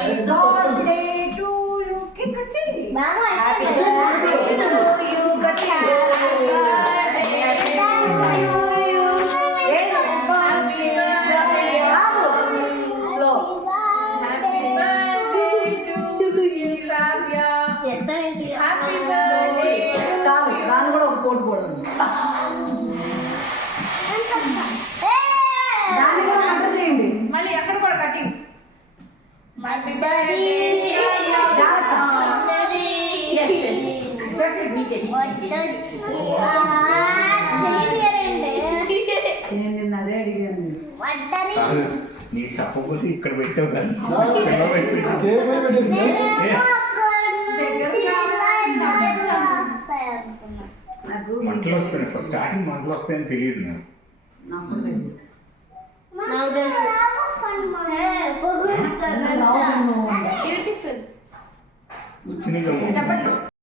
birthday to you cake cut చేయి happy birthday to you cut slow happy birthday చాలు నాన్న కూడా ఒక కోట్ పోడండి దాన్ని కూడా కట్ చేయండి మళ్ళీ అక్కడ కూడా కటింగ్ హ్యాపీ నేను నిన్న అదే అడిగాను నీ చెప్పబోతే ఇక్కడ పెట్టావు కానీ నాకు మంటలు వస్తాయి అసలు స్టార్టింగ్ మంటలు వస్తాయని తెలియదు నాకు నాకు తెలియదు వచ్చినాయి